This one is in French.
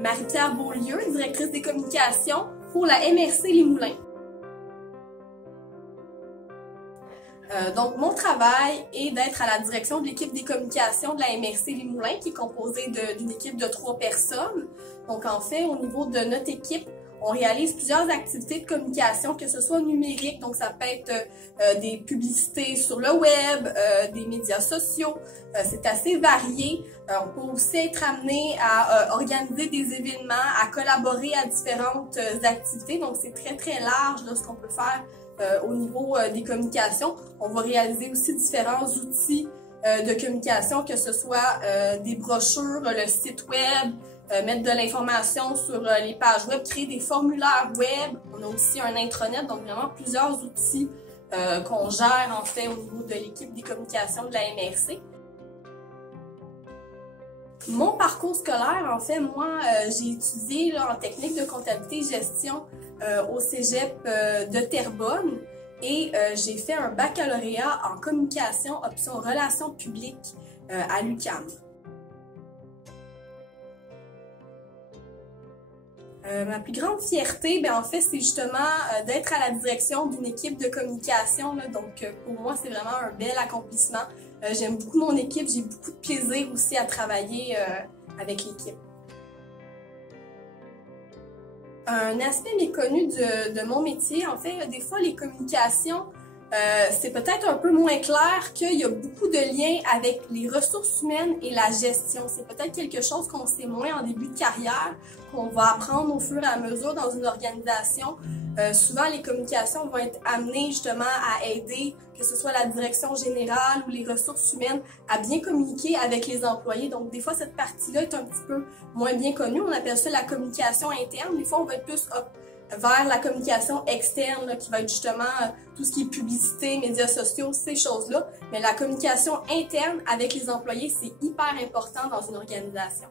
Marie-Pierre Beaulieu, directrice des communications pour la MRC Les Moulins. Donc, mon travail est d'être à la direction de l'équipe des communications de la MRC Les Moulins, qui est composée d'une équipe de 3 personnes. Donc, en fait, au niveau de notre équipe, on réalise plusieurs activités de communication, que ce soit numérique, donc ça peut être des publicités sur le web, des médias sociaux, c'est assez varié. On peut aussi être amené à organiser des événements, à collaborer à différentes activités, donc c'est très large là, ce qu'on peut faire au niveau des communications. On va réaliser aussi différents outils de communication, que ce soit des brochures, le site web, mettre de l'information sur les pages web, créer des formulaires web. On a aussi un intranet, donc vraiment plusieurs outils qu'on gère en fait au niveau de l'équipe des communications de la MRC. Mon parcours scolaire, en fait, moi, j'ai étudié là, en technique de comptabilité et gestion au cégep de Terrebonne et j'ai fait un baccalauréat en communication option relations publiques à l'UQAM. Ma plus grande fierté, en fait, c'est justement d'être à la direction d'une équipe de communication. Là. Donc, pour moi, c'est vraiment un bel accomplissement. J'aime beaucoup mon équipe, j'ai beaucoup de plaisir aussi à travailler avec l'équipe. Un aspect méconnu de mon métier, en fait, des fois, les communications, c'est peut-être un peu moins clair qu'il y a beaucoup de liens avec les ressources humaines et la gestion. C'est peut-être quelque chose qu'on sait moins en début de carrière, qu'on va apprendre au fur et à mesure dans une organisation. Souvent, les communications vont être amenées justement à aider, que ce soit la direction générale ou les ressources humaines, à bien communiquer avec les employés. Donc, des fois, cette partie-là est un petit peu moins bien connue. On appelle ça la communication interne. Des fois, on va être plus vers la communication externe, là, qui va être justement tout ce qui est publicité, médias sociaux, ces choses-là. Mais la communication interne avec les employés, c'est hyper important dans une organisation.